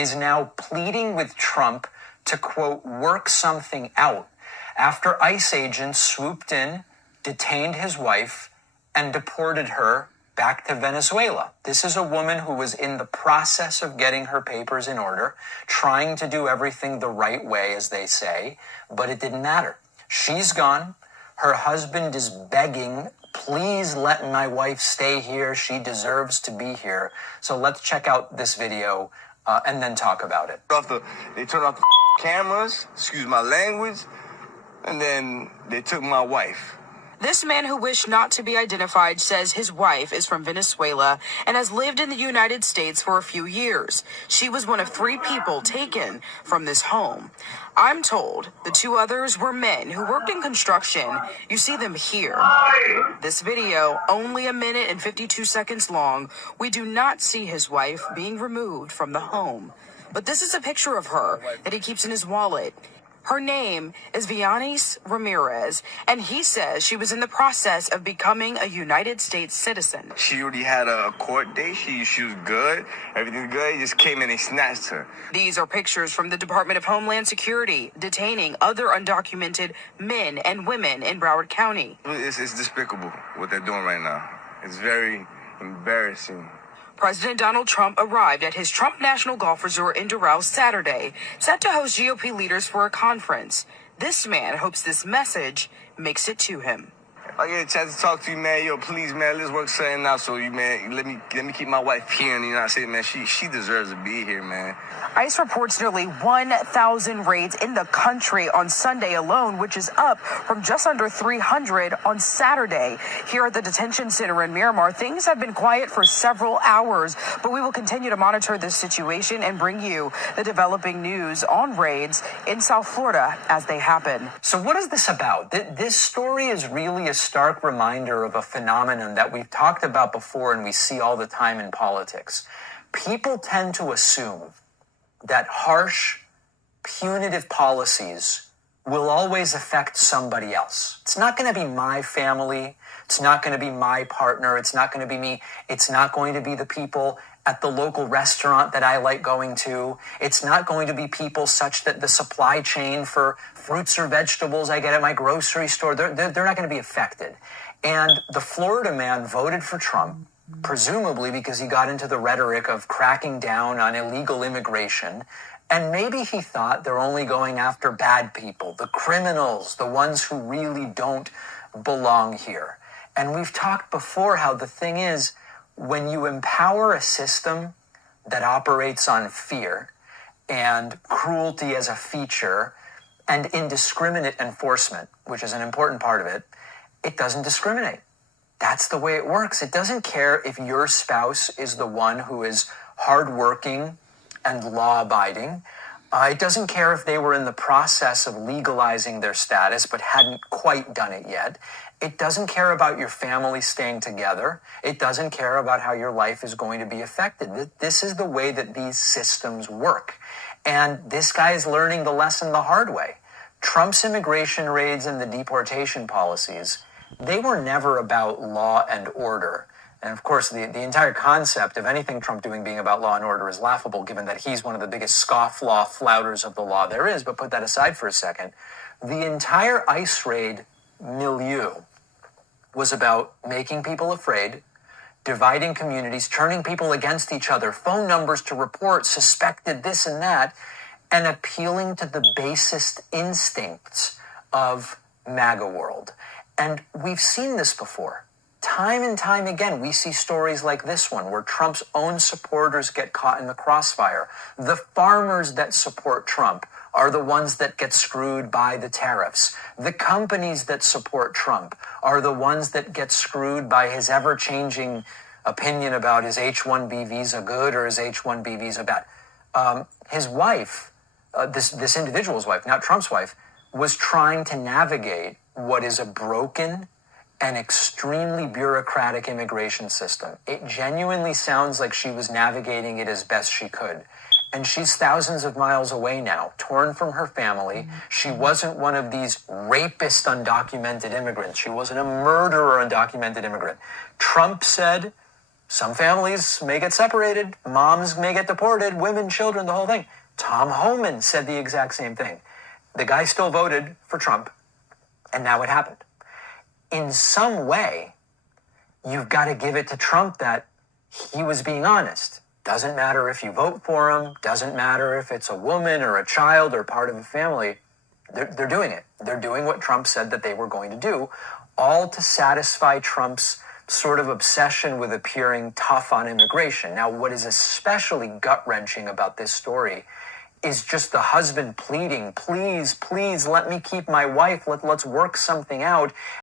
is now pleading with Trump to, quote, work something out after ICE agents swooped in, detained his wife, and deported her back to Venezuela. This is a woman who was in the process of getting her papers in order, trying to do everything the right way, as they say, but it didn't matter. She's gone. Her husband is begging, please let my wife stay here. She deserves to be here. So let's check out this video and then talk about it. They turned off the cameras, excuse my language, and then they took my wife. This man who wished not to be identified says his wife is from Venezuela and has lived in the United States for a few years. She was one of 3 people taken from this home. I'm told the 2 others were men who worked in construction. You see them here. This video, only 1 minute and 52 seconds long, we do not see his wife being removed from the home. But this is a picture of her that he keeps in his wallet. Her name is Vianis Ramirez, and he says she was in the process of becoming a United States citizen. She already had a court date. She was good. Everything's good. He just came in and snatched her. These are pictures from the Department of Homeland Security detaining other undocumented men and women in Broward County. It's despicable what they're doing right now. It's very embarrassing. President Donald Trump arrived at his Trump National Golf Resort in Doral Saturday, set to host GOP leaders for a conference. This man hopes this message makes it to him. I get a chance to talk to you, man. Yo, please, man, let's work something out. So you, man, let me keep my wife here in the United States, man. She deserves to be here, man. ICE reports nearly 1,000 raids in the country on Sunday alone, which is up from just under 300 on Saturday. Here at the detention center in Miramar, things have been quiet for several hours, but we will continue to monitor this situation and bring you the developing news on raids in South Florida as they happen. So what is this about? This story is really a stark reminder of a phenomenon that we've talked about before and we see all the time in politics. People tend to assume that harsh, punitive policies will always affect somebody else. It's not going to be my family. It's not going to be my partner. It's not going to be me. It's not going to be the people at the local restaurant that I like going to. It's not going to be people such that the supply chain for fruits or vegetables I get at my grocery store, they're not going to be affected. And the Florida man voted for Trump, presumably because he got into the rhetoric of cracking down on illegal immigration. And maybe he thought they're only going after bad people, the criminals, the ones who really don't belong here. And we've talked before how the thing is, when you empower a system that operates on fear and cruelty as a feature and indiscriminate enforcement, which is an important part of it, it doesn't discriminate. That's the way it works. It doesn't care if your spouse is the one who is hardworking and law-abiding. It doesn't care if they were in the process of legalizing their status but hadn't quite done it yet. It doesn't care about your family staying together. It doesn't care about how your life is going to be affected. This is the way that these systems work. And this guy is learning the lesson the hard way. Trump's immigration raids and the deportation policies, they were never about law and order. And of course, the entire concept of anything Trump doing being about law and order is laughable, given that he's one of the biggest scofflaw flouters of the law there is. But put that aside for a second. The entire ICE raid milieu was about making people afraid, dividing communities, turning people against each other, phone numbers to report suspected this and that, and appealing to the basest instincts of MAGA world. And we've seen this before. Time and time again, we see stories like this one where Trump's own supporters get caught in the crossfire. The farmers that support Trump are the ones that get screwed by the tariffs. The companies that support Trump are the ones that get screwed by his ever-changing opinion about is H-1B visa good or is H-1B visa bad. His wife, this individual's wife, not Trump's wife, was trying to navigate what is a broken and extremely bureaucratic immigration system. It genuinely sounds like she was navigating it as best she could. And she's thousands of miles away now, torn from her family. She wasn't one of these rapist undocumented immigrants. She wasn't a murderer undocumented immigrant. Trump said Some families may get separated, moms may get deported, women, children, the whole thing. Tom Homan said the exact same thing. The guy still voted for Trump, and now it happened. In some way, you've got to give it to Trump that he was being honest. Doesn't matter if you vote for him, doesn't matter if it's a woman or a child or part of a family. They're doing it. They're doing what Trump said that they were going to do, all to satisfy Trump's sort of obsession with appearing tough on immigration. Now, what is especially gut-wrenching about this story is just the husband pleading, please, please let me keep my wife, let's work something out.